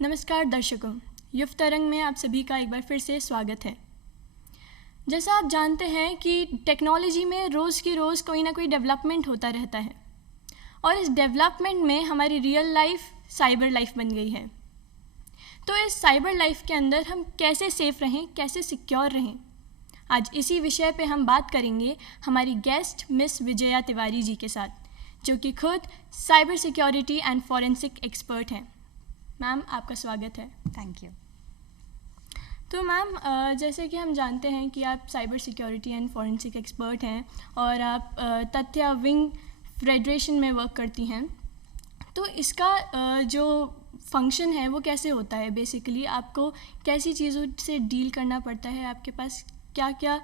नमस्कार दर्शकों, युव तरंग में आप सभी का एक बार फिर से स्वागत है। जैसा आप जानते हैं कि टेक्नोलॉजी में रोज़ की रोज़ कोई ना कोई डेवलपमेंट होता रहता है और इस डेवलपमेंट में हमारी रियल लाइफ साइबर लाइफ बन गई है। तो इस साइबर लाइफ के अंदर हम कैसे सेफ़ रहें, कैसे सिक्योर रहें, आज इसी विषय पे हम बात करेंगे हमारी गेस्ट मिस विजया तिवारी जी के साथ, जो कि खुद cyber security and forensic expert हैं। मैम, आपका स्वागत है। Thank you. तो मैम, जैसे कि हम जानते हैं कि आप cyber security and forensic expert हैं और आप तथ्य विंग फेडरेशन में वर्क करती हैं। तो इसका जो फंक्शन है वो कैसे होता है? बेसिकली आपको कैसी चीज़ों से डील करना पड़ता है? आपके पास क्या क्या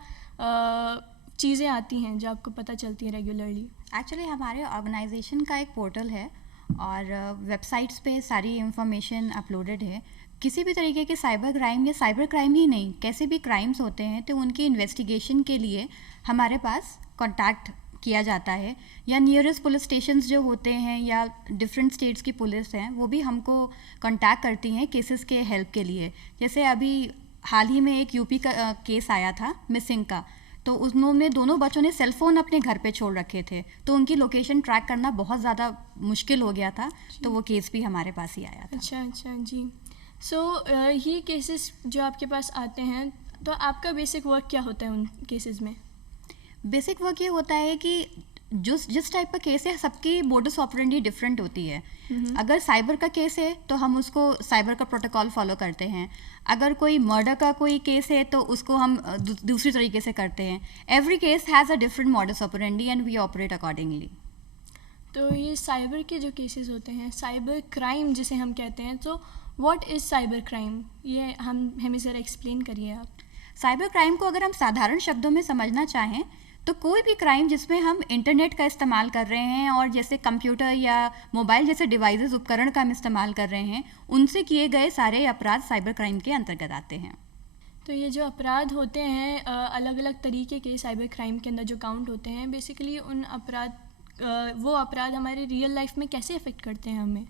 चीज़ें आती हैं जो आपको पता चलती हैं रेगुलरली? एक्चुअली हमारे ऑर्गेनाइजेशन का एक पोर्टल है और वेबसाइट्स पे सारी इंफॉर्मेशन अपलोडेड है। किसी भी तरीके के साइबर क्राइम या साइबर क्राइम ही नहीं, कैसे भी क्राइम्स होते हैं तो उनकी इन्वेस्टिगेशन के लिए हमारे पास कांटेक्ट किया जाता है, या नियरेस्ट पुलिस स्टेशंस जो होते हैं या डिफरेंट स्टेट्स की पुलिस हैं वो भी हमको कांटेक्ट करती हैं केसेस के हेल्प के लिए। जैसे अभी हाल ही में एक यूपी का केस आया था मिसिंग का, तो उन्होंने दोनों बच्चों ने सेल फ़ोन अपने घर पे छोड़ रखे थे, तो उनकी लोकेशन ट्रैक करना बहुत ज़्यादा मुश्किल हो गया था, तो वो केस भी हमारे पास ही आया था। अच्छा जी। सो ये केसेस जो आपके पास आते हैं, तो आपका बेसिक वर्क क्या होता है उन केसेस में? बेसिक वर्क ये होता है कि जिस टाइप का केस है सबकी मोडस ऑपरेंडी डिफरेंट होती है। अगर साइबर का केस है तो हम उसको साइबर का प्रोटोकॉल फॉलो करते हैं, अगर कोई मर्डर का कोई केस है तो उसको हम दूसरी तरीके से करते हैं। Every case has a different modus operandi and we operate accordingly. तो ये साइबर के जो केसेस होते हैं, साइबर क्राइम जिसे हम कहते हैं, तो व्हाट इज़ साइबर क्राइम? ये हमें ज़रा एक्सप्लेन करिए आप। साइबर क्राइम को अगर हम साधारण शब्दों में समझना चाहें तो कोई भी क्राइम जिसमें हम इंटरनेट का इस्तेमाल कर रहे हैं और जैसे कंप्यूटर या मोबाइल जैसे डिवाइसेस उपकरण का हम इस्तेमाल कर रहे हैं, उनसे किए गए सारे अपराध साइबर क्राइम के अंतर्गत आते हैं। तो ये जो अपराध होते हैं अलग अलग तरीके के साइबर क्राइम के अंदर जो काउंट होते हैं, बेसिकली उन वो अपराध हमारे रियल लाइफ में कैसे अफेक्ट करते हैं हमें?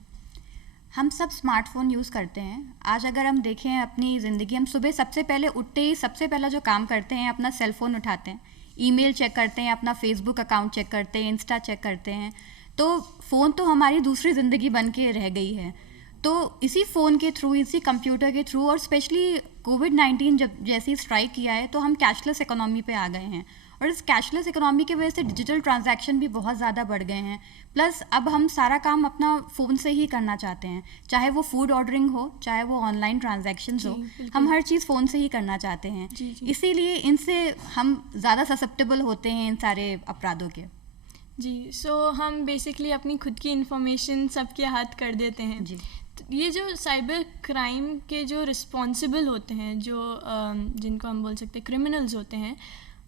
हम सब स्मार्टफोन यूज़ करते हैं। आज अगर हम देखें अपनी ज़िंदगी, हम सुबह सबसे पहले उठते ही सबसे पहला जो काम करते हैं अपना सेल फ़ोन उठाते हैं, ईमेल चेक करते हैं, अपना फेसबुक अकाउंट चेक करते हैं, इंस्टा चेक करते हैं। तो फ़ोन तो हमारी दूसरी ज़िंदगी बन के रह गई है। तो इसी फ़ोन के थ्रू, इसी कंप्यूटर के थ्रू, और स्पेशली कोविड-19 जब जैसे ही स्ट्राइक किया है तो हम कैशलेस इकोनॉमी पे आ गए हैं, और इस कैशलेस इकोनॉमी की वजह से डिजिटल ट्रांजैक्शन भी बहुत ज़्यादा बढ़ गए हैं। प्लस अब हम सारा काम अपना फ़ोन से ही करना चाहते हैं, चाहे वो फूड ऑर्डरिंग हो, चाहे वो ऑनलाइन ट्रांजैक्शंस हो, हम हर चीज़ फ़ोन से ही करना चाहते हैं। इसीलिए इनसे हम ज़्यादा ससेप्टेबल होते हैं इन सारे अपराधों के। जी, सो हम बेसिकली अपनी खुद की इन्फॉर्मेशन सबके हाथ कर देते हैं। जी। तो ये जो साइबर क्राइम के जो रिस्पॉन्सिबल होते हैं, जो जिनको हम बोल सकते हैं क्रिमिनल्स होते हैं,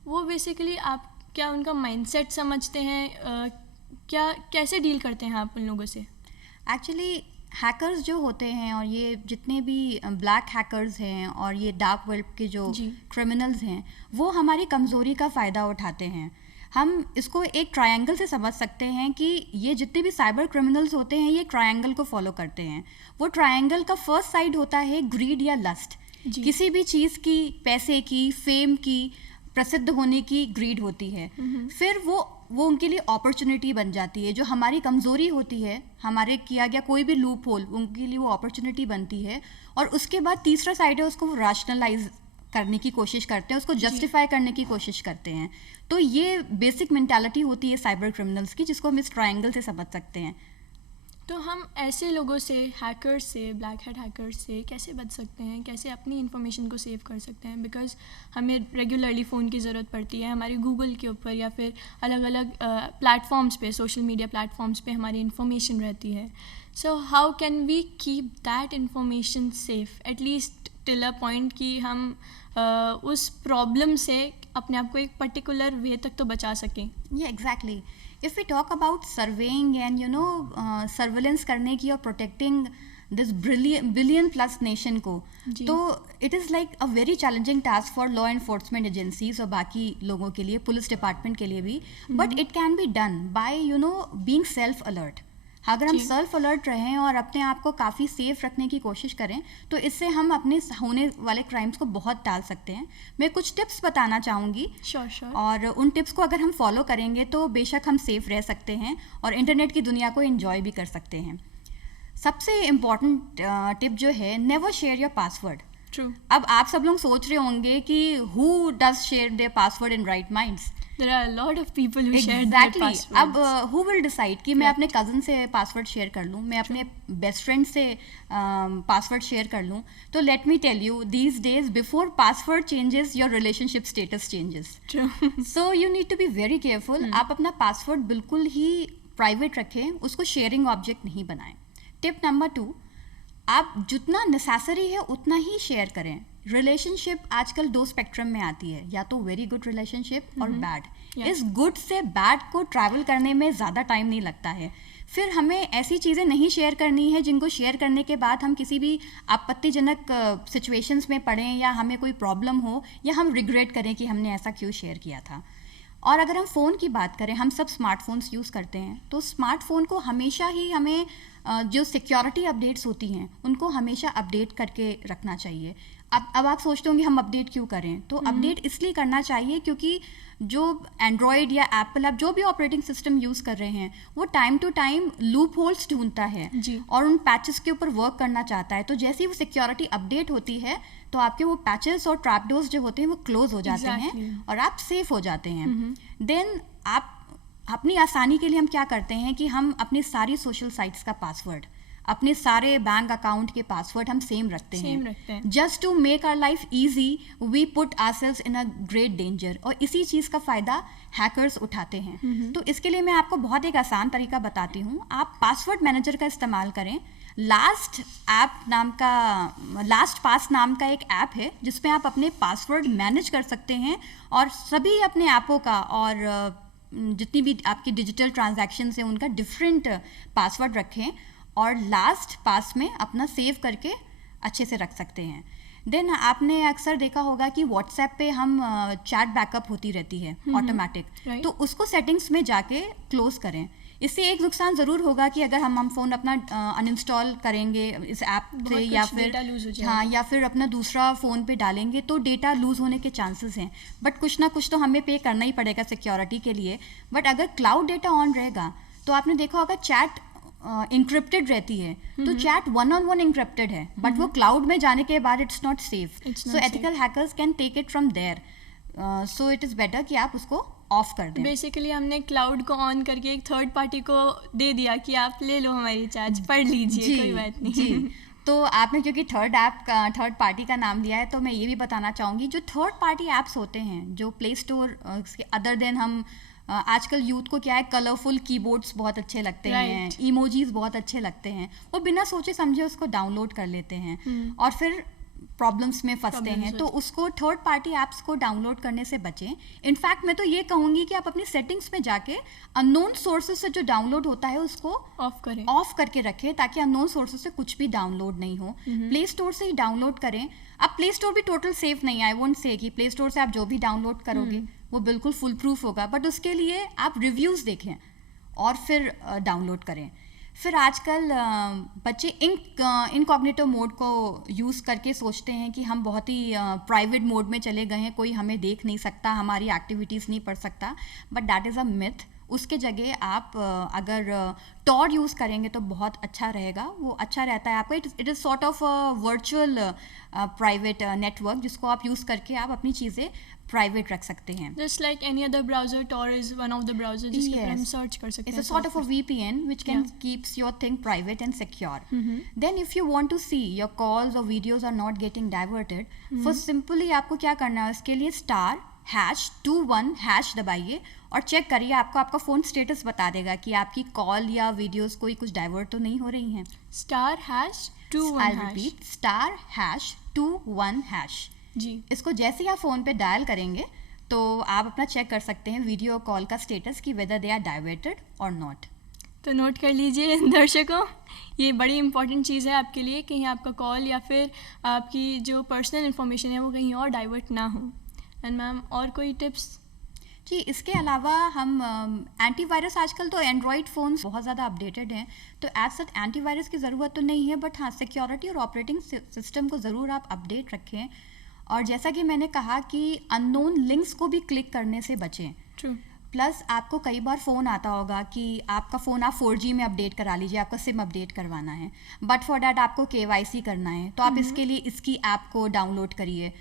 वो बेसिकली आप क्या उनका माइंडसेट समझते हैं? क्या कैसे डील करते हैं आप उन लोगों से? एक्चुअली हैकर्स जो होते हैं और ये जितने भी ब्लैक हैकर्स हैं और ये डार्क वेब के जो क्रिमिनल्स हैं, वो हमारी कमज़ोरी का फ़ायदा उठाते हैं। हम इसको एक ट्रायंगल से समझ सकते हैं कि ये जितने भी साइबर क्रिमिनल्स होते हैं ये ट्रायंगल को फॉलो करते हैं। वो ट्रायंगल का फर्स्ट साइड होता है ग्रीड या लस्ट। किसी भी चीज़ की, पैसे की, फेम की, प्रसिद्ध होने की ग्रीड होती है। फिर वो उनके लिए अपॉर्चुनिटी बन जाती है। जो हमारी कमज़ोरी होती है, हमारे किया गया कोई भी लूप होल, उनके लिए वो अपॉर्चुनिटी बनती है। और उसके बाद तीसरा साइड है, उसको रैशनलाइज करने की कोशिश करते हैं, उसको जस्टिफाई करने की कोशिश करते हैं। तो ये बेसिक मेंटालिटी होती है साइबर क्रिमिनल्स की, जिसको हम इस ट्रायंगल से समझ सकते हैं। तो हम ऐसे लोगों से, हैकर्स से, ब्लैक हैट हैकर्स से कैसे बच सकते हैं? कैसे अपनी इन्फॉर्मेशन को सेव कर सकते हैं? बिकॉज हमें रेगुलरली फ़ोन की ज़रूरत पड़ती है, हमारे गूगल के ऊपर या फिर अलग अलग प्लेटफॉर्म्स पे, सोशल मीडिया प्लेटफॉर्म्स पे हमारी इन्फॉर्मेशन रहती है। So how can we keep that information safe, at least till a point कि हम उस प्रॉब्लम से अपने आप को एक पर्टिकुलर वे तक तो बचा सकें? ये exactly, if we talk about surveying and surveillance करने की और protecting this billion plus nation को, तो it is like a very challenging task for law enforcement agencies और बाकी लोगों के लिए, पुलिस डिपार्टमेंट के लिए भी। But it can be done by being self alert. अगर हम सेल्फ अलर्ट रहें और अपने आप को काफ़ी सेफ रखने की कोशिश करें तो इससे हम अपने होने वाले क्राइम्स को बहुत टाल सकते हैं। मैं कुछ टिप्स बताना चाहूँगी। श्योर। और उन टिप्स को अगर हम फॉलो करेंगे तो बेशक हम सेफ रह सकते हैं और इंटरनेट की दुनिया को एंजॉय भी कर सकते हैं। सबसे इम्पॉर्टेंट टिप जो है, never share your password. True. अब आप सब लोग सोच रहे होंगे कि who does share their password in right minds? There are a lot of people who share their exactly. passwords. अब हु विल डिसाइड कि मैं अपने कज़न से पासवर्ड शेयर कर लूँ, मैं अपने बेस्ट फ्रेंड से पासवर्ड शेयर कर लूँ? तो let me tell you, these days before password changes your relationship status changes. True. So you need to be very careful. आप अपना पासवर्ड बिल्कुल ही प्राइवेट रखें, उसको शेयरिंग ऑब्जेक्ट नहीं बनाएं। टिप नंबर 2, आप जितना नेसेसरी है उतना ही शेयर करें। रिलेशनशिप आजकल 2 स्पेक्ट्रम में आती है, या तो वेरी गुड रिलेशनशिप और बैड। इस गुड से बैड को ट्रैवल करने में ज़्यादा टाइम नहीं लगता है। फिर हमें ऐसी चीज़ें नहीं शेयर करनी है जिनको शेयर करने के बाद हम किसी भी आपत्तिजनक सिचुएशंस में पड़ें या हमें कोई प्रॉब्लम हो या हम रिग्रेट करें कि हमने ऐसा क्यों शेयर किया था। और अगर हम फ़ोन की बात करें, हम सब स्मार्टफोन्स यूज़ करते हैं, तो स्मार्टफोन को हमेशा ही हमें जो सिक्योरिटी अपडेट्स होती हैं उनको हमेशा अपडेट करके रखना चाहिए। अब आप सोचते होंगे हम अपडेट क्यों करें? तो अपडेट इसलिए करना चाहिए क्योंकि जो एंड्रॉयड या एप्पल, आप जो भी ऑपरेटिंग सिस्टम यूज़ कर रहे हैं, वो time to time loopholes ढूंढता है और उन पैचेस के ऊपर वर्क करना चाहता है। तो जैसे ही वो सिक्योरिटी अपडेट होती है तो आपके वो पैचेस और ट्रैपडोर्स जो होते हैं वो क्लोज हो जाते हैं और आप सेफ हो जाते हैं। देन आप अपनी आसानी के लिए हम क्या करते हैं कि हम अपनी सारी सोशल साइट्स का पासवर्ड, अपने सारे बैंक अकाउंट के पासवर्ड हम सेम रखते हैं। Just to make our life easy we put ourselves in a great danger. और इसी चीज़ का फ़ायदा हैकर्स उठाते हैं। तो इसके लिए मैं आपको बहुत एक आसान तरीका बताती हूँ। आप पासवर्ड मैनेजर का इस्तेमाल करें। लास्ट पास नाम का एक ऐप है जिसमें आप अपने पासवर्ड मैनेज कर सकते हैं और सभी अपने ऐपों का और जितनी भी आपकी डिजिटल ट्रांजैक्शंस हैं उनका डिफरेंट पासवर्ड रखें और लास्ट पास में अपना सेव करके अच्छे से रख सकते हैं। देन आपने अक्सर देखा होगा कि व्हाट्सएप पे हम चैट बैकअप होती रहती है ऑटोमेटिक, तो उसको सेटिंग्स में जाके क्लोज करें। इससे एक नुकसान ज़रूर होगा कि अगर हम फ़ोन अपना अनइंस्टॉल करेंगे इस ऐप से या फिर अपना दूसरा फ़ोन पे डालेंगे तो डेटा लूज़ होने के चांसेस हैं। बट कुछ ना कुछ तो हमें पे करना ही पड़ेगा सिक्योरिटी के लिए। बट अगर क्लाउड डेटा ऑन रहेगा तो आपने देखा होगा चैट इंक्रिप्टेड रहती है, तो चैट 1-on-1 इंक्रिप्टेड है, बट वो क्लाउड में जाने के बाद it's not safe. So ethical hackers can take it from there. So it is better कि आप उसको ऑफ कर दें। बेसिकली हमने क्लाउड को ऑन करके एक थर्ड पार्टी को दे दिया कि आप ले लो हमारी चार्ज, पढ़ लीजिए, कोई बात नहीं। जी। तो आपने क्योंकि थर्ड पार्टी का नाम लिया है तो मैं ये भी बताना चाहूँगी, जो थर्ड पार्टी ऐप्स होते हैं जो प्ले स्टोर अदर देन हम आजकल यूथ को क्या है, कलरफुल कीबोर्ड्स बहुत अच्छे लगते हैं, इमोजीज बहुत अच्छे लगते हैं, वो बिना सोचे समझे उसको डाउनलोड कर लेते हैं और फिर प्रॉब्लम्स में फंसते हैं। तो उसको थर्ड पार्टी ऐप्स को डाउनलोड करने से बचें। इनफैक्ट मैं तो ये कहूँगी कि आप अपनी सेटिंग्स में जाके अननोन सोर्सेज से जो डाउनलोड होता है उसको ऑफ करके रखें ताकि अननोन सोर्सेज से कुछ भी डाउनलोड नहीं हो। प्ले स्टोर से ही डाउनलोड करें। अब प्ले स्टोर भी टोटल सेफ नहीं है, आई वोंट से कि प्ले स्टोर से आप जो भी डाउनलोड करोगे वो बिल्कुल फुल प्रूफ होगा, बट उसके लिए आप रिव्यूज़ देखें और फिर डाउनलोड करें। फिर आजकल बच्चे इनकॉग्निटो मोड को यूज़ करके सोचते हैं कि हम बहुत ही प्राइवेट मोड में चले गए हैं, कोई हमें देख नहीं सकता, हमारी एक्टिविटीज़ नहीं पढ़ सकता, but that is a myth. उसके जगह आप अगर टॉर यूज़ करेंगे तो बहुत अच्छा रहेगा, वो अच्छा रहता है आपका। It is sort of virtual private network जिसको आप यूज़ करके आप अपनी चीज़ें प्राइवेट रख सकते हैं। Just like any other browser, Tor is one of the browsers जिसके ऊपर हम सर्च कर सकते हैं। It's a sort of a VPN which can keeps your thing private and secure. Then if you want to see your calls or videos are not getting diverted, first simply आपको क्या करना है, इसके लिए *#21# दबाइए और चेक करिए, आपको आपका फ़ोन स्टेटस बता देगा कि आपकी कॉल या वीडियोस कोई कुछ डाइवर्ट तो नहीं हो रही हैं। *#21# जी। इसको जैसे ही आप फ़ोन पे डायल करेंगे तो आप अपना चेक कर सकते हैं वीडियो कॉल का स्टेटस कि वेदर दे आर डाइवर्टेड और नॉट। तो नोट कर लीजिए दर्शकों, ये बड़ी इंपॉर्टेंट चीज़ है आपके लिए, कहीं आपका कॉल या फिर आपकी जो पर्सनल इन्फॉर्मेशन है वो कहीं और डाइवर्ट ना हो। एंड मैम और कोई टिप्स? जी, इसके अलावा हम एंटीवायरस, आजकल तो एंड्रॉयड फ़ोन्स बहुत ज़्यादा अपडेटेड हैं, तो एज सच एंटीवायरस की ज़रूरत तो नहीं है, बट हाँ, सिक्योरिटी और ऑपरेटिंग सिस्टम को ज़रूर आप अपडेट रखें। और जैसा कि मैंने कहा कि अननोन लिंक्स को भी क्लिक करने से बचें। True. प्लस आपको कई बार फ़ोन आता होगा कि आपका फ़ोन आप 4G में अपडेट करा लीजिए, आपका सिम अपडेट करवाना है, बट फॉर डैट आपको KYC करना है, तो आप इसके लिए इसकी ऐप को डाउनलोड करिए।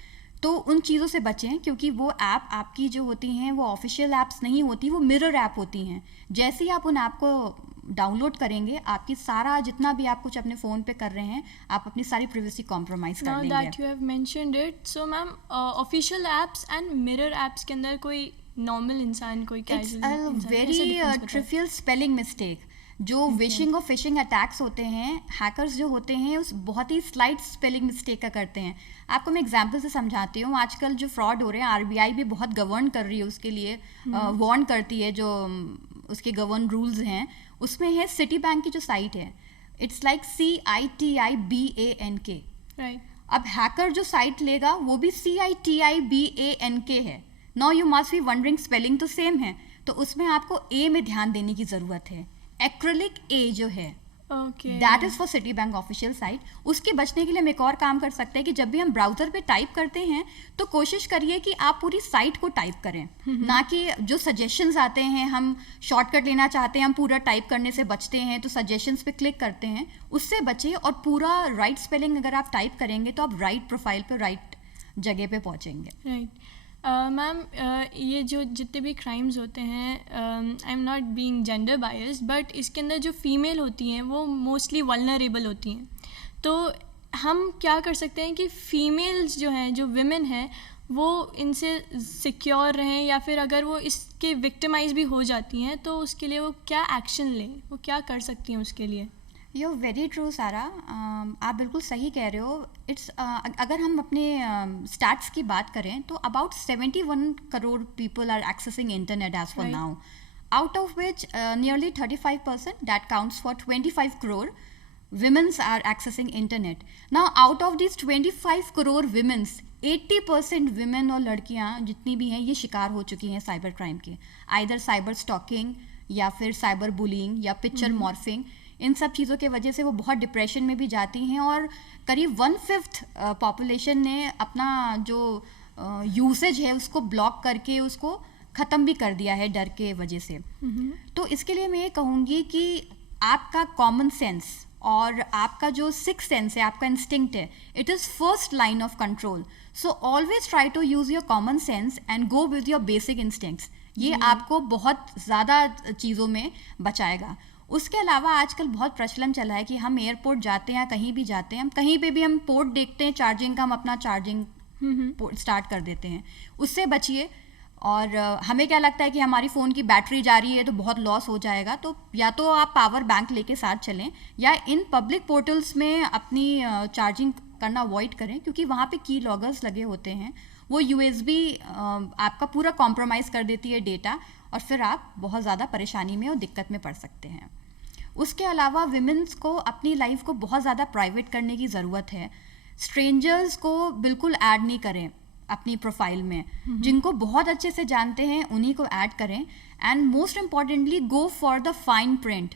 तो उन चीज़ों से बचें, क्योंकि वो ऐप आपकी जो होती हैं वो ऑफिशियल ऐप्स नहीं होती, वो मिरर ऐप होती हैं। जैसे ही आप उन ऐप को डाउनलोड करेंगे, आपकी सारा जितना भी आप कुछ अपने फ़ोन पे कर रहे हैं, आप अपनी सारी प्राइवेसी कॉम्प्रोमाइज़ कर Now लेंगे। that you have mentioned it, so ma'am official apps and mirror apps के अंदर कोई नॉर्मल इंसान, कोई इट्स कैजुअल अ इंसान कैसे वेरी डिफरेंस बताए? Trivial spelling mistake. जो विशिंग और फिशिंग अटैक्स होते हैं, हैकर्स जो होते हैं उस बहुत ही स्लाइट स्पेलिंग मिस्टेक का करते हैं। आपको मैं एग्जांपल से समझाती हूँ। आजकल जो फ्रॉड हो रहे हैं, आरबीआई भी बहुत गवर्न कर रही है उसके लिए, वार्न करती है, जो उसके गवर्न रूल्स हैं उसमें है सिटी बैंक की जो साइट है, इट्स लाइक CITIBANK। राइट। अब हैकर जो साइट लेगा वो भी CITIBANK है। Now you must be wondering, spelling तो सेम है, तो उसमें आपको ए में ध्यान देने की ज़रूरत है। एक्रिलिक ए जो है, okay, that is for city bank official site. उसके बचने के लिए हम एक और काम कर सकते हैं कि जब भी हम ब्राउज़र पे टाइप करते हैं तो कोशिश करिए कि आप पूरी साइट को टाइप करें, ना कि जो सजेशंस आते हैं, हम शॉर्टकट लेना चाहते हैं, हम पूरा टाइप करने से बचते हैं तो सजेशंस पे क्लिक करते हैं, उससे बचिए। और पूरा राइट स्पेलिंग अगर आप टाइप करेंगे तो आप राइट प्रोफाइल पे, राइट जगह पे पहुंचेंगे। राइट। मैम ये जो जितने भी क्राइम्स होते हैं, I am not being gender biased, but इसके अंदर जो फीमेल होती हैं वो मोस्टली वल्नरेबल होती हैं। तो हम क्या कर सकते हैं कि फीमेल्स जो हैं, जो विमेन हैं, वो इनसे सिक्योर रहें, या फिर अगर वो इसके विक्टिमाइज भी हो जाती हैं तो उसके लिए वो क्या एक्शन लें, वो क्या कर सकती हैं उसके लिए? यू वेरी ट्रू सारा, आप बिल्कुल सही कह रहे हो। इट्स अगर हम अपने स्टैट्स की बात करें तो about 71 crore people are accessing internet as for Right. Now, out of which nearly 35%, that counts for 25 crore women's are accessing internet. Now out of these 25 crore women's, 80% women और लड़कियां जितनी भी हैं ये शिकार हो चुकी हैं साइबर क्राइम के, आइदर साइबर स्टॉकिंग या फिर साइबर बुलिंग या पिक्चर मॉर्फिंग। इन सब चीज़ों के वजह से वो बहुत डिप्रेशन में भी जाती हैं, और करीब 1/5 पॉपुलेशन ने अपना जो यूसेज है उसको ब्लॉक करके उसको ख़त्म भी कर दिया है डर के वजह से। तो इसके लिए मैं ये कहूँगी कि आपका कॉमन सेंस और आपका जो सिक्स सेंस है, आपका इंस्टिंक्ट है, it is first line of control. So always try to use your common sense and go with your basic instincts. ये आपको बहुत ज़्यादा चीज़ों में बचाएगा। उसके अलावा आजकल बहुत प्रचलन चला है कि हम एयरपोर्ट जाते हैं या कहीं भी जाते हैं, हम कहीं पे भी हम पोर्ट देखते हैं चार्जिंग का, हम अपना चार्जिंग स्टार्ट कर देते हैं। उससे बचिए। और हमें क्या लगता है कि हमारी फ़ोन की बैटरी जा रही है तो बहुत लॉस हो जाएगा, तो या तो आप पावर बैंक लेके साथ चलें या इन पब्लिक पोर्टल्स में अपनी चार्जिंग करना अवॉइड करें, क्योंकि वहाँ पे की लॉगर्स लगे होते हैं। वो USB आपका पूरा कॉम्प्रोमाइज़ कर देती है डेटा, और फिर आप बहुत ज़्यादा परेशानी में और दिक्कत में पड़ सकते हैं। उसके अलावा विमेंस को अपनी लाइफ को बहुत ज़्यादा प्राइवेट करने की ज़रूरत है। स्ट्रेंजर्स को बिल्कुल ऐड नहीं करें अपनी प्रोफाइल में, जिनको बहुत अच्छे से जानते हैं उन्हीं को ऐड करें। And most importantly go for the fine print.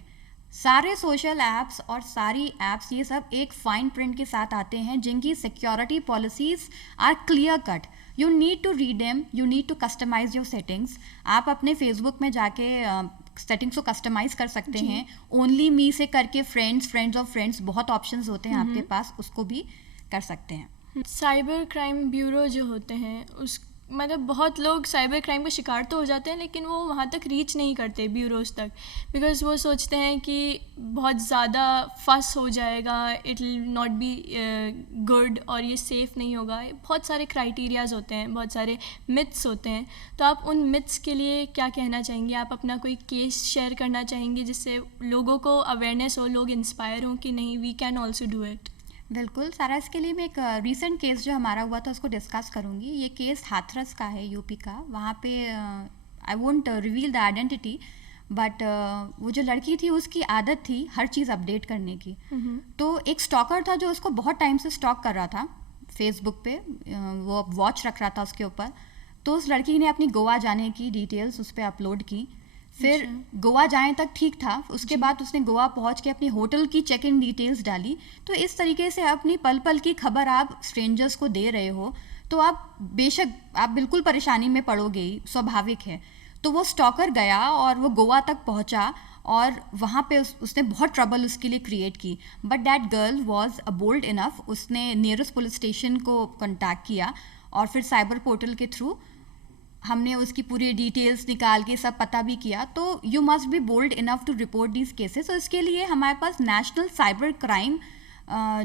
सारे सोशल ऐप्स और सारी ऐप्स ये सब एक फाइन प्रिंट के साथ आते हैं जिनकी security policies are clear cut. You need to read them, you need to customize your settings. आप अपने फेसबुक में जाके सेटिंग्स को कस्टमाइज कर सकते हैं। ओनली मी से करके फ्रेंड्स ऑफ फ्रेंड्स, बहुत ऑप्शंस होते हैं आपके पास, उसको भी कर सकते हैं। साइबर क्राइम ब्यूरो जो होते हैं उस मतलब बहुत लोग साइबर क्राइम का शिकार तो हो जाते हैं, लेकिन वो वहाँ तक रीच नहीं करते ब्यूरोज़ तक, बिकॉज़ वो सोचते हैं कि बहुत ज़्यादा फस हो जाएगा, it will not be good, और ये सेफ़ नहीं होगा। बहुत सारे क्राइटेरियाज़ होते हैं, बहुत सारे मिथ्स होते हैं। तो आप उन मिथ्स के लिए क्या कहना चाहेंगे? आप अपना कोई केस शेयर करना चाहेंगे जिससे लोगों को अवेयरनेस हो, लोग इंस्पायर हों कि नहीं, we can also do it? बिल्कुल सारा, इसके लिए मैं एक रीसेंट केस जो हमारा हुआ था उसको डिस्कस करूँगी। ये केस हाथरस का है, यूपी का। वहाँ पे I won't reveal the identity, but वो जो लड़की थी उसकी आदत थी हर चीज़ अपडेट करने की। तो एक स्टॉकर था जो उसको बहुत टाइम से स्टॉक कर रहा था फेसबुक पे, वो वॉच रख रहा था उसके ऊपर। तो उस लड़की ने अपनी गोवा जाने की डिटेल्स उस पर अपलोड की। फिर गोवा जाने तक ठीक था, उसके बाद उसने गोवा पहुंच के अपनी होटल की चेक इन डिटेल्स डाली। तो इस तरीके से अपनी पल पल की खबर आप स्ट्रेंजर्स को दे रहे हो, तो आप बेशक आप बिल्कुल परेशानी में पड़ोगे ही, स्वाभाविक है। तो वो स्टॉकर गया और वो गोवा तक पहुंचा और वहाँ पे उसने बहुत ट्रबल उसके लिए क्रिएट की। But that girl was bold enough, उसने नियरेस्ट पुलिस स्टेशन को कॉन्टैक्ट किया और फिर साइबर पोर्टल के थ्रू हमने उसकी पूरी डिटेल्स निकाल के सब पता भी किया। तो you must be bold enough to report these cases. तो इसके लिए हमारे पास नेशनल साइबर क्राइम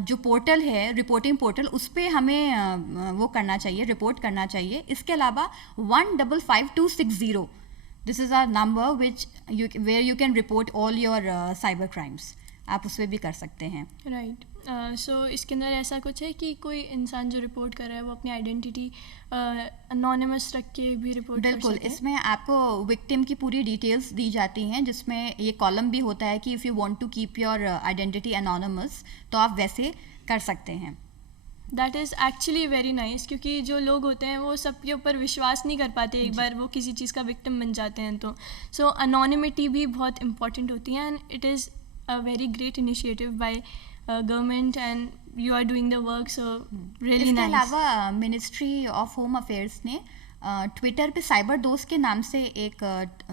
जो पोर्टल है, रिपोर्टिंग पोर्टल, उस पर हमें वो करना चाहिए, रिपोर्ट करना चाहिए। इसके अलावा 155260 this is our number which where you can report all your cyber crimes. आप उस पर भी कर सकते हैं। राइट। सो इसके अंदर ऐसा कुछ है कि कोई इंसान जो रिपोर्ट कर रहा है वो अपनी आइडेंटिटी अनोनिमस रख के भी रिपोर्ट कर सकते हैं? बिल्कुल, इसमें आपको विक्टिम की पूरी डिटेल्स दी जाती हैं, जिसमें ये कॉलम भी होता है कि if you want to keep your identity anonymous तो आप वैसे कर सकते हैं। That is actually very nice, क्योंकि जो लोग होते हैं वो सबके ऊपर विश्वास नहीं कर पाते एक बार वो किसी चीज़ का विक्टिम बन जाते हैं। तो सो अनोनिमिटी भी बहुत इंपॉर्टेंट होती है and it is a very great initiative by government and you are doing the work, so really इसके nice. अलावा मिनिस्ट्री ऑफ होम अफेयर्स ने ट्विटर पे साइबर दोस्त के नाम से एक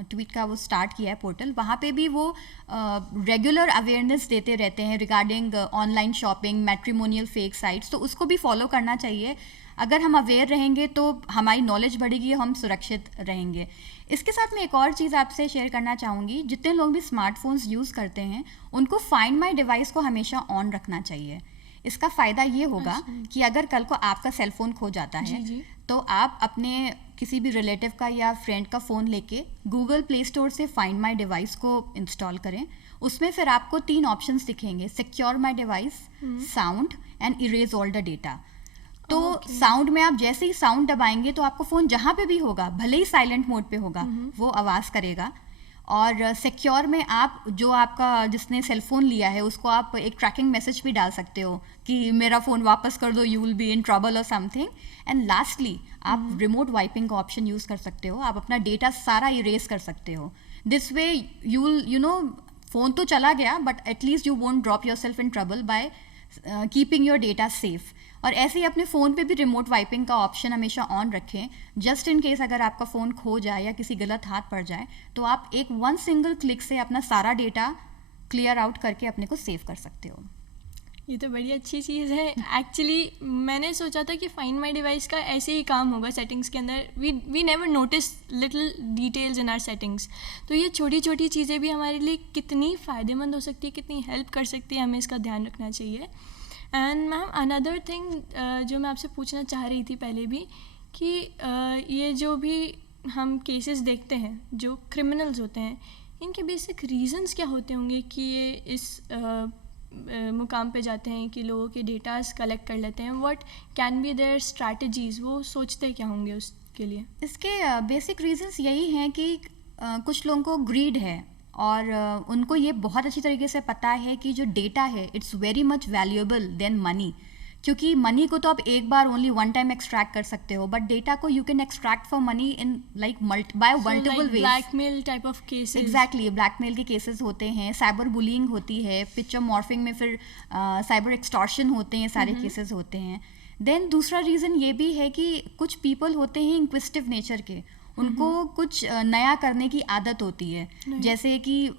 ट्वीट का वो स्टार्ट किया है पोर्टल। वहाँ पे भी वो रेगुलर अवेयरनेस देते रहते हैं regarding online shopping, matrimonial fake sites, तो उसको भी फॉलो करना चाहिए। अगर हम अवेयर रहेंगे तो हमारी नॉलेज बढ़ेगी, हम सुरक्षित रहेंगे। इसके साथ मैं एक और चीज़ आपसे शेयर करना चाहूँगी। जितने लोग भी स्मार्टफोन्स यूज़ करते हैं उनको फाइंड माई डिवाइस को हमेशा ऑन रखना चाहिए। इसका फ़ायदा ये होगा कि अगर कल को आपका सेल फ़ोन खो जाता है जी। तो आप अपने किसी भी रिलेटिव का या फ्रेंड का फ़ोन लेके गूगल प्ले स्टोर से फाइंड माई डिवाइस को इंस्टॉल करें। उसमें फिर आपको 3 ऑप्शंस दिखेंगे, secure my device, sound and erase all the data. तो साउंड में आप जैसे ही साउंड दबाएंगे तो आपको फ़ोन जहाँ पे भी होगा, भले ही साइलेंट मोड पे होगा, वो आवाज़ करेगा। और सिक्योर में आप जो आपका जिसने सेल फ़ोन लिया है उसको आप एक ट्रैकिंग मैसेज भी डाल सकते हो कि मेरा फ़ोन वापस कर दो, you will be in trouble और समथिंग। एंड लास्टली आप रिमोट वाइपिंग का ऑप्शन यूज़ कर सकते हो, आप अपना डेटा सारा इरेज कर सकते हो। This way you know phone तो चला गया but at least you won't drop your self in trouble by keeping your data safe. और ऐसे ही अपने फ़ोन पे भी रिमोट वाइपिंग का ऑप्शन हमेशा ऑन रखें, जस्ट इन केस अगर आपका फ़ोन खो जाए या किसी गलत हाथ पड़ जाए तो आप एक 1 सिंगल क्लिक से अपना सारा डेटा क्लियर आउट करके अपने को सेव कर सकते हो। ये तो बड़ी अच्छी चीज़ है। एक्चुअली मैंने सोचा था कि फाइंड माई डिवाइस का ऐसे ही काम होगा सेटिंग्स के अंदर, we never notice little details in our settings. तो ये छोटी छोटी चीज़ें भी हमारे लिए कितनी फ़ायदेमंद हो सकती है, कितनी हेल्प कर सकती है, हमें इसका ध्यान रखना चाहिए। एंड मैम अनदर थिंग जो मैं आपसे पूछना चाह रही थी पहले भी कि ये जो भी हम केसेस देखते हैं जो क्रिमिनल्स होते हैं, इनके बेसिक रीजंस क्या होते होंगे कि ये इस मुकाम पे जाते हैं कि लोगों के डेटास कलेक्ट कर लेते हैं? What can be their strategies, वो सोचते क्या होंगे उसके लिए? इसके बेसिक रीजंस यही हैं कि कुछ लोगों को ग्रीड है और उनको ये बहुत अच्छी तरीके से पता है कि जो डेटा है it's very much valuable then money. क्योंकि मनी को तो आप एक बार ओनली वन टाइम एक्सट्रैक्ट कर सकते हो, बट डेटा को you can extract for money in like bye multiple ways. Blackmail type of cases. Exactly, blackmail के केसेस होते हैं, साइबर बुलिंग होती है, पिक्चर मॉर्फिंग में फिर साइबर एक्सटॉर्शन होते हैं, सारे केसेस होते हैं। देन दूसरा रीज़न ये भी है कि कुछ पीपल होते हैं इंक्विजिटिव नेचर के, उनको कुछ नया करने की आदत होती है, जैसे कि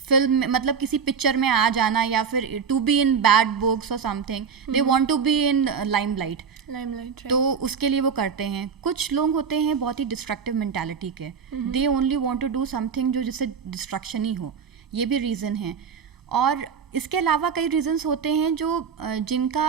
फिल्म मतलब किसी पिक्चर में आ जाना या फिर to be in bad books और something, they want to be in limelight, तो उसके लिए वो करते हैं। कुछ लोग होते हैं बहुत ही डिस्ट्रक्टिव मेंटालिटी के, they only want to do something जो जिससे डिस्ट्रक्शन ही हो, ये भी रीज़न है। और इसके अलावा कई रीजंस होते हैं जो जिनका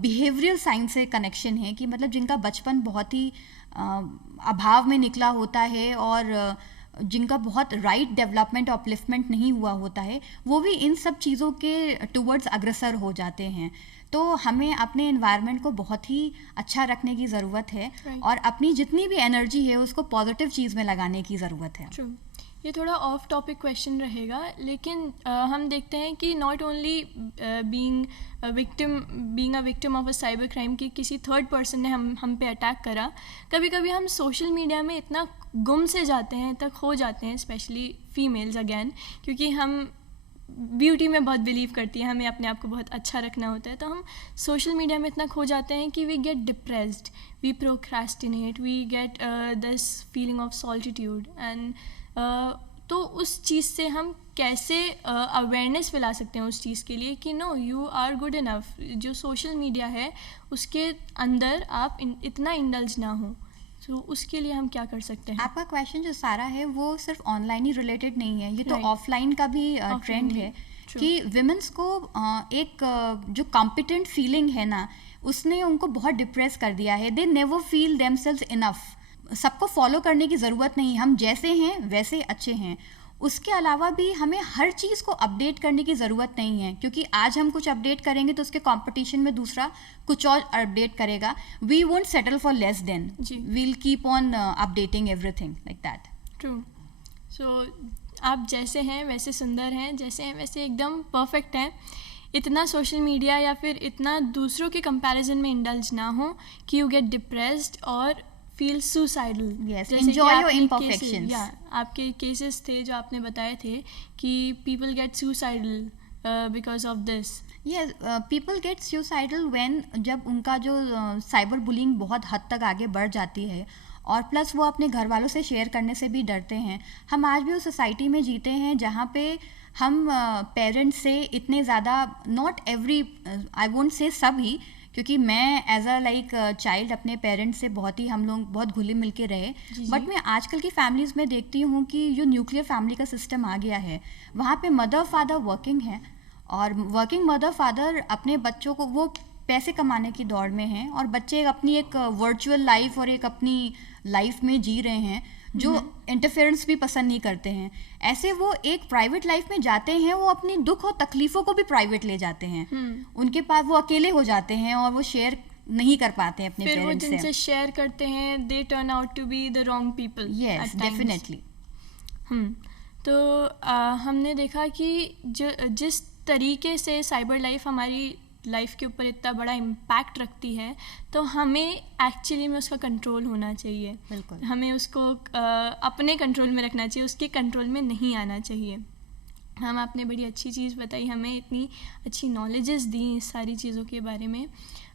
बिहेवियरल साइंस से कनेक्शन है, कि मतलब जिनका बचपन बहुत ही अभाव में निकला होता है और जिनका बहुत राइट डेवलपमेंट अपलिफ्टमेंट नहीं हुआ होता है, वो भी इन सब चीज़ों के टुवर्ड्स अग्रसर हो जाते हैं। तो हमें अपने एनवायरनमेंट को बहुत ही अच्छा रखने की ज़रूरत है और अपनी जितनी भी एनर्जी है उसको पॉजिटिव चीज़ में लगाने की ज़रूरत है। ये थोड़ा ऑफ टॉपिक क्वेश्चन रहेगा, लेकिन हम देखते हैं कि not only being a victim of a cyber crime कि किसी थर्ड पर्सन ने हम पे अटैक करा, कभी कभी हम सोशल मीडिया में इतना गुम से जाते हैं, तक खो जाते हैं, स्पेशली फीमेल्स अगेन, क्योंकि हम ब्यूटी में बहुत बिलीव करती है, हमें अपने आप को बहुत अच्छा रखना होता है, तो हम सोशल मीडिया में इतना खो जाते हैं कि we get depressed, we procrastinate, we get this feeling of solitude and तो उस चीज़ से हम कैसे अवेयरनेस फैला सकते हैं उस चीज़ के लिए कि no you are good enough, जो सोशल मीडिया है उसके अंदर आप इतना इंडल्ज ना हो, तो उसके लिए हम क्या कर सकते हैं? आपका क्वेश्चन जो सारा है वो सिर्फ ऑनलाइन ही रिलेटेड नहीं है, ये तो ऑफलाइन का भी ट्रेंड है कि विमेंस को एक जो कॉम्पिटेंट फीलिंग है ना, उसने उनको बहुत डिप्रेस कर दिया है। They never feel themselves enough. सबको फॉलो करने की ज़रूरत नहीं, हम जैसे हैं वैसे अच्छे हैं। उसके अलावा भी हमें हर चीज़ को अपडेट करने की ज़रूरत नहीं है, क्योंकि आज हम कुछ अपडेट करेंगे तो उसके कंपटीशन में दूसरा कुछ और अपडेट करेगा। We won't settle for less than, we'll keep on updating everything like that. True. So आप जैसे हैं वैसे सुंदर हैं, जैसे हैं वैसे एकदम परफेक्ट हैं। इतना सोशल मीडिया या फिर इतना दूसरों के कंपैरिजन में इंडल्ज ना हो कि यू गेट डिप्रेस्ड और feel suicidal. Yes, enjoy your imperfections. आपके केसेस थे जो आपने बताए थे कि people get suicidal because of this. Yes, people get suicidal when जब उनका जो साइबर बुलिंग बहुत हद तक आगे बढ़ जाती है, और प्लस वो अपने घर वालों से शेयर करने से भी डरते हैं। हम आज भी उस सोसाइटी में जीते हैं जहाँ पे हम पेरेंट्स से इतने ज़्यादा, not every, I won't say सभी, क्योंकि मैं एज अ लाइक चाइल्ड अपने पेरेंट्स से बहुत ही, हम लोग बहुत घुले मिल के रहे, बट मैं आजकल की फैमिलीज़ में देखती हूँ कि जो न्यूक्लियर फैमिली का सिस्टम आ गया है, वहाँ पे मदर फादर वर्किंग है, और वर्किंग मदर फादर अपने बच्चों को, वो पैसे कमाने की दौड़ में हैं, और बच्चे अपनी एक वर्चुअल लाइफ और एक अपनी लाइफ में जी रहे हैं जो इंटरफेरेंस भी पसंद नहीं करते हैं। ऐसे वो एक प्राइवेट लाइफ में जाते हैं, वो अपनी दुख और तकलीफ़ों को भी प्राइवेट ले जाते हैं। उनके पास वो अकेले हो जाते हैं और वो शेयर नहीं कर पाते हैं अपने पेरेंट्स से। फिर वो जिनसे शेयर करते हैं they turn out to be the wrong people. Yes, definitely. तो हमने देखा कि जिस तरीके से साइबर लाइफ हमारी लाइफ के ऊपर इतना बड़ा इम्पैक्ट रखती है, तो हमें एक्चुअली में उसका कंट्रोल होना चाहिए। बिल्कुल, हमें उसको अपने कंट्रोल में रखना चाहिए, उसके कंट्रोल में नहीं आना चाहिए। हम आपने बड़ी अच्छी चीज़ बताई, हमें इतनी अच्छी नॉलेजेस दी इस सारी चीज़ों के बारे में।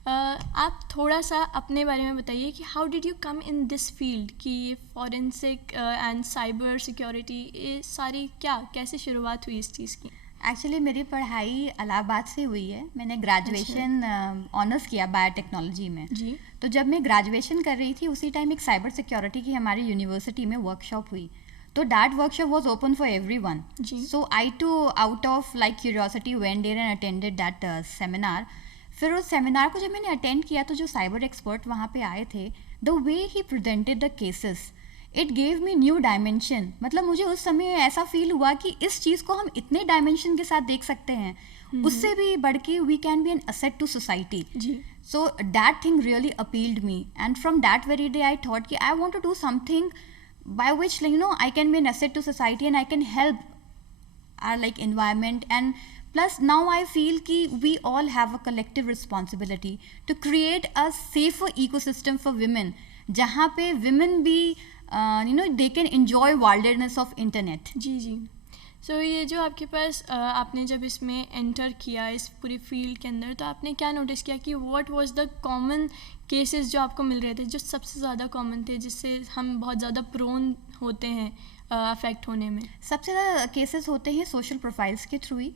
आप थोड़ा सा अपने बारे में बताइए कि how did you come in this field, कि ये फॉरेंसिक एंड साइबर सिक्योरिटी, ये सारी कैसे शुरुआत हुई इस चीज़ की? एक्चुअली मेरी पढ़ाई इलाहाबाद से हुई है। मैंने ग्रेजुएशन ऑनर्स किया बायोटेक्नोलॉजी में जी। तो जब मैं ग्रेजुएशन कर रही थी उसी टाइम एक साइबर सिक्योरिटी की हमारी यूनिवर्सिटी में वर्कशॉप हुई, तो that workshop was open for everyone. So I too out of like curiosity went there and attended that seminar. फिर उस सेमिनार को जब मैंने अटेंड किया तो जो साइबर एक्सपर्ट वहाँ पे आए थे, the way he presented the cases, it gave me new dimension. मतलब मुझे उस समय ऐसा फील हुआ कि इस चीज़ को हम इतने डायमेंशन के साथ देख सकते हैं, उससे भी बढ़ के we can be an asset to society. So that thing really appealed me, and from that very day I thought कि I want to do something by which, like, you know, I can be an asset to society and I can help our like environment. And plus now I feel ki we all have a collective responsibility to create a safer ecosystem for women, जहाँ पे women भी you know, they can enjoy wilderness of internet. जी जी। सो ये जो आपके पास आपने जब इसमें enter किया इस पूरी फील्ड के अंदर, तो आपने क्या नोटिस किया कि what was the common cases जो आपको मिल रहे थे, जो सबसे ज़्यादा कॉमन थे, जिससे हम बहुत ज़्यादा प्रोन होते हैं अफेक्ट होने में? सबसे ज़्यादा केसेस होते हैं सोशल प्रोफाइल्स के थ्रू ही,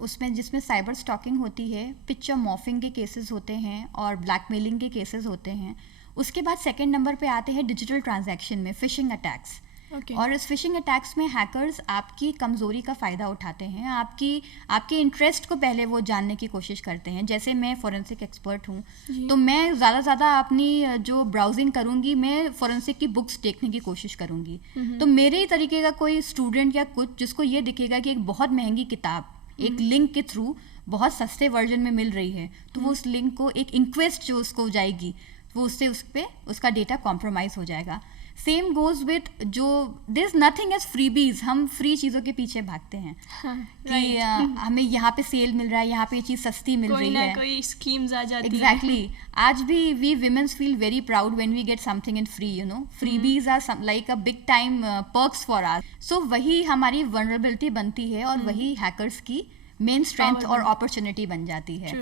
उसमें जिसमें साइबर स्टॉकिंग होती है, पिक्चर मॉर्फिंग के केसेस होते हैं और ब्लैकमेलिंग के केसेस होते हैं। उसके बाद सेकंड नंबर पे आते हैं डिजिटल ट्रांजैक्शन में फिशिंग अटैक्स। और इस फिशिंग अटैक्स में हैकर्स आपकी कमज़ोरी का फ़ायदा उठाते हैं, आपके इंटरेस्ट को पहले वो जानने की कोशिश करते हैं। जैसे मैं फॉरेंसिक एक्सपर्ट हूँ, तो मैं ज़्यादा अपनी जो ब्राउजिंग करूँगी, मैं फॉरेंसिक की बुक्स देखने की कोशिश करूँगी। तो मेरे ही तरीके का कोई स्टूडेंट या कुछ जिसको ये दिखेगा कि एक बहुत महंगी किताब एक लिंक के थ्रू बहुत सस्ते वर्जन में मिल रही है, तो वो उस लिंक को, एक इंक्वेस्ट जो उसको जाएगी, वो उससे उस पर उसका डेटा कॉम्प्रोमाइज़ हो जाएगा। सेम गोज विथ जो दिस नथिंग एज फ्रीबीज, हम फ्री चीज़ों के पीछे भागते हैं कि हमें यहाँ पे सेल मिल रहा है, यहाँ पे ये चीज़ सस्ती मिल रही है, कोई स्कीम्स आ जाती Exactly. आज भी we women's feel very proud when we get something in free, you know. Freebies are some like a big time perks for us. So वही हमारी vulnerability बनती है और वही hackers की मेन स्ट्रेंथ और अपॉर्चुनिटी बन जाती है.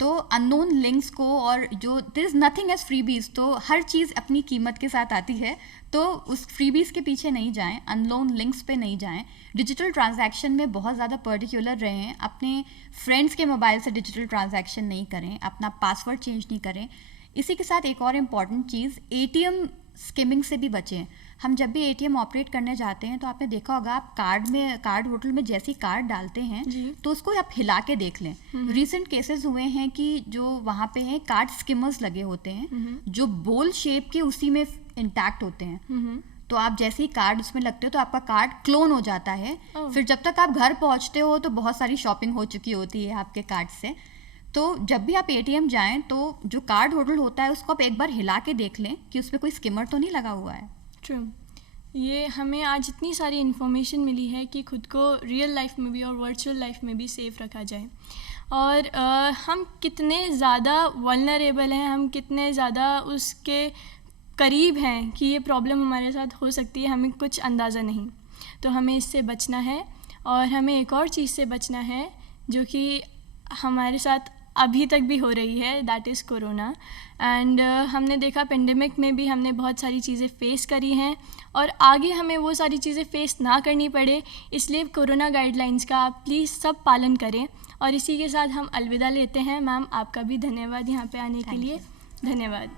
तो अननोन लिंक्स को और जो there is nothing as freebies, तो हर चीज़ अपनी कीमत के साथ आती है, तो उस फ्रीबीज के पीछे नहीं जाएं, अननोन लिंक्स पे नहीं जाएं. डिजिटल ट्रांजैक्शन में बहुत ज़्यादा पर्टिकुलर रहें, अपने फ्रेंड्स के मोबाइल से डिजिटल ट्रांजैक्शन नहीं करें, अपना पासवर्ड चेंज नहीं करें. इसी के साथ एक और इम्पॉर्टेंट चीज़, एटीएम स्किमिंग से भी बचें. हम जब भी एटीएम ऑपरेट करने जाते हैं तो आपने देखा होगा, आप कार्ड होटल में जैसे ही कार्ड डालते हैं तो उसको आप हिला के देख लें. रिसेंट केसेस हुए हैं कि जो वहाँ पे हैं कार्ड स्किमर्स लगे होते हैं जो बोल शेप के उसी में इंटैक्ट होते हैं. तो आप जैसे ही कार्ड उसमें लगते हो तो आपका कार्ड क्लोन हो जाता है. फिर जब तक आप घर पहुँचते हो तो बहुत सारी शॉपिंग हो चुकी होती है आपके कार्ड से. तो जब भी आप एटीएम जाएं तो जो कार्ड होल्डर होता है उसको आप एक बार हिला के देख लें कि उसमें कोई स्किमर तो नहीं लगा हुआ है. ट्रू. ये हमें आज इतनी सारी इन्फॉर्मेशन मिली है कि खुद को रियल लाइफ में भी और वर्चुअल लाइफ में भी सेफ रखा जाए. और हम कितने ज़्यादा वल्नरेबल हैं, हम कितने ज़्यादा उसके करीब हैं कि ये प्रॉब्लम हमारे साथ हो सकती है, हमें कुछ अंदाज़ा नहीं. तो हमें इससे बचना है. और हमें एक और चीज़ से बचना है जो कि हमारे साथ अभी तक भी हो रही है, दैट इज़ कोरोना. एंड हमने देखा पेंडेमिक में भी हमने बहुत सारी चीज़ें फ़ेस करी हैं और आगे हमें वो सारी चीज़ें फ़ेस ना करनी पड़े, इसलिए कोरोना गाइडलाइंस का आप प्लीज़ सब पालन करें. और इसी के साथ हम अलविदा लेते हैं. मैम, आपका भी धन्यवाद यहाँ पे आने के लिए. धन्यवाद.